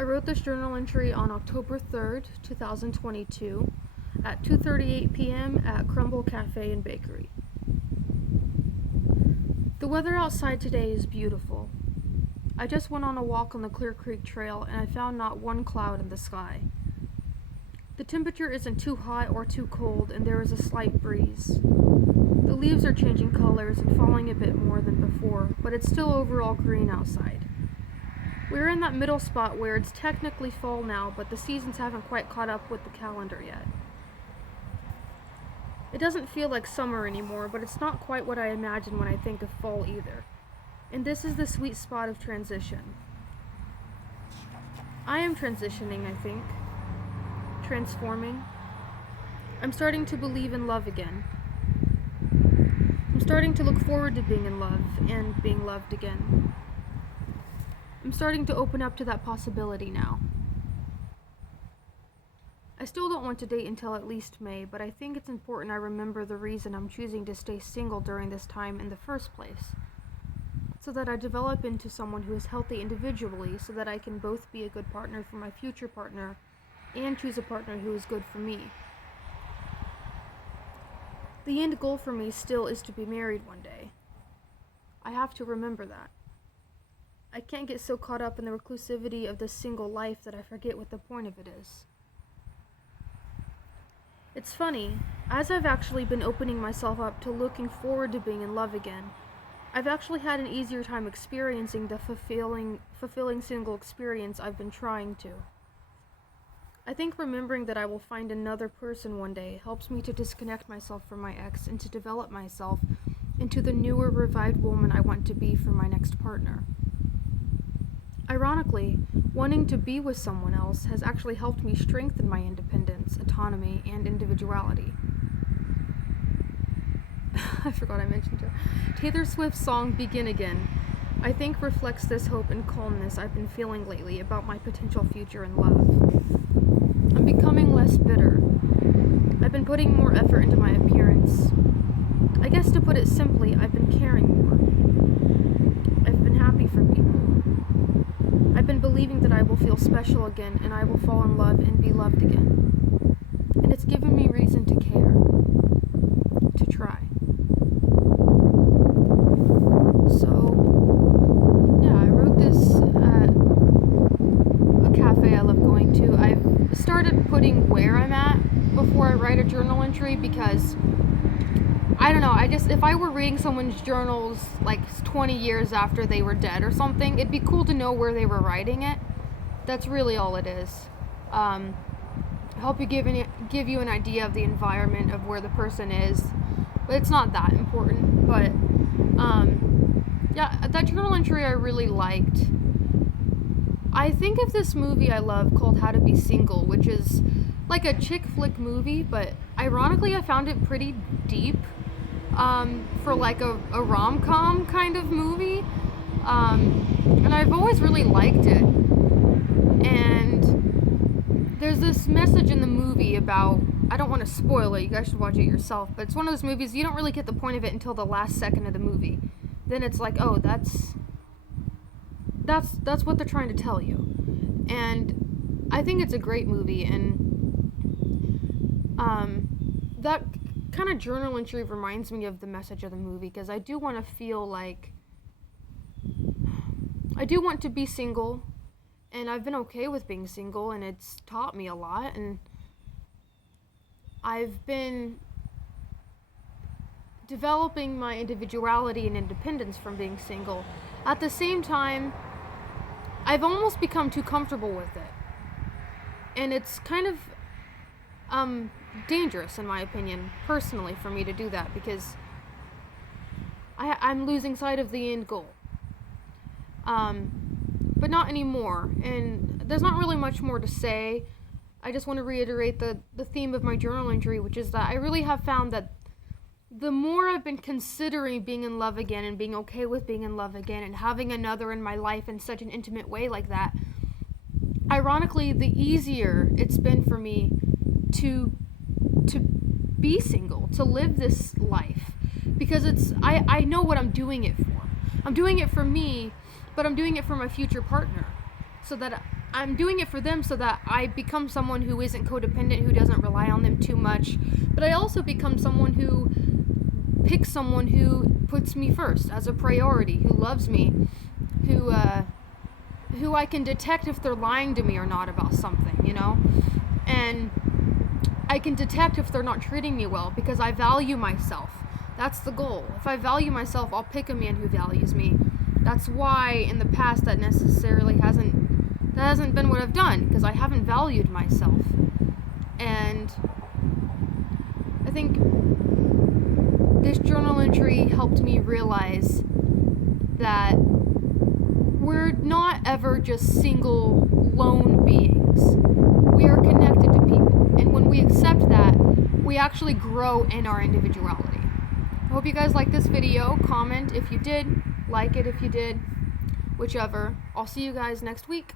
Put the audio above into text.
I wrote this journal entry on October 3rd, 2022 at 2:38 p.m. at Crumble Cafe and Bakery. The weather outside today is beautiful. I just went on a walk on the Clear Creek Trail and I found not one cloud in the sky. The temperature isn't too hot or too cold and there is a slight breeze. The leaves are changing colors and falling a bit more than before, but it's still overall green outside. We're in that middle spot where it's technically fall now, but the seasons haven't quite caught up with the calendar yet. It doesn't feel like summer anymore, but it's not quite what I imagine when I think of fall either. And this is the sweet spot of transition. I am transitioning, I think. Transforming. I'm starting to believe in love again. I'm starting to look forward to being in love and being loved again. I'm starting to open up to that possibility now. I still don't want to date until at least May, but I think it's important I remember the reason I'm choosing to stay single during this time in the first place, so that I develop into someone who is healthy individually, so that I can both be a good partner for my future partner and choose a partner who is good for me. The end goal for me still is to be married one day. I have to remember that. I can't get so caught up in the reclusivity of this single life that I forget what the point of it is. It's funny, as I've actually been opening myself up to looking forward to being in love again, I've actually had an easier time experiencing the fulfilling single experience I've been trying to. I think remembering that I will find another person one day helps me to disconnect myself from my ex and to develop myself into the newer, revived woman I want to be for my next partner. Ironically, wanting to be with someone else has actually helped me strengthen my independence, autonomy, and individuality. I forgot I mentioned her. Taylor Swift's song Begin Again, I think reflects this hope and calmness I've been feeling lately about my potential future in love. I'm becoming less bitter. I've been putting more effort into my appearance. I guess to put it simply, I've been caring more. I've been happy for people. I've been believing that I will feel special again and I will fall in love and be loved again. And it's given me reason to care. To try. So, yeah, I wrote this at a cafe I love going to. I've started putting where I'm at before I write a journal entry because I don't know, if I were reading someone's journals like 20 years after they were dead or something, it'd be cool to know where they were writing it. That's really all it is. Help you give you an idea of the environment of where the person is, but it's not that important. But yeah, that journal entry I really liked. I think of this movie I love called How to Be Single, which is like a chick flick movie, but ironically I found it pretty deep. For like a rom-com kind of movie, and I've always really liked it. And there's this message in the movie about, I don't want to spoil it, you guys should watch it yourself, but it's one of those movies you don't really get the point of it until the last second of the movie. Then it's like, oh, that's what they're trying to tell you. And I think it's a great movie, and that kind of journal entry reminds me of the message of the movie, because I do want to feel like I do want to be single, and I've been okay with being single, and it's taught me a lot, and I've been developing my individuality and independence from being single. At the same time, I've almost become too comfortable with it, and it's kind of dangerous, in my opinion, personally, for me to do that, because I'm losing sight of the end goal. But not anymore, and there's not really much more to say. I just want to reiterate the theme of my journal entry, which is that I really have found that the more I've been considering being in love again and being okay with being in love again and having another in my life in such an intimate way like that, ironically, the easier it's been for me to be single, to live this life, because I know what I'm doing it for. I'm doing it for me, but I'm doing it for my future partner, so that I'm doing it for them so that I become someone who isn't codependent, who doesn't rely on them too much, but I also become someone who picks someone who puts me first as a priority, who loves me, who I can detect if they're lying to me or not about something, you know? And I can detect if they're not treating me well because I value myself. That's the goal. If I value myself, I'll pick a man who values me. That's why in the past that necessarily hasn't been what I've done, because I haven't valued myself. And I think this journal entry helped me realize that we're not ever just single, lone beings. We are connected to people. And when we accept that, we actually grow in our individuality. I hope you guys liked this video. Comment if you did. Like it if you did. Whichever. I'll see you guys next week.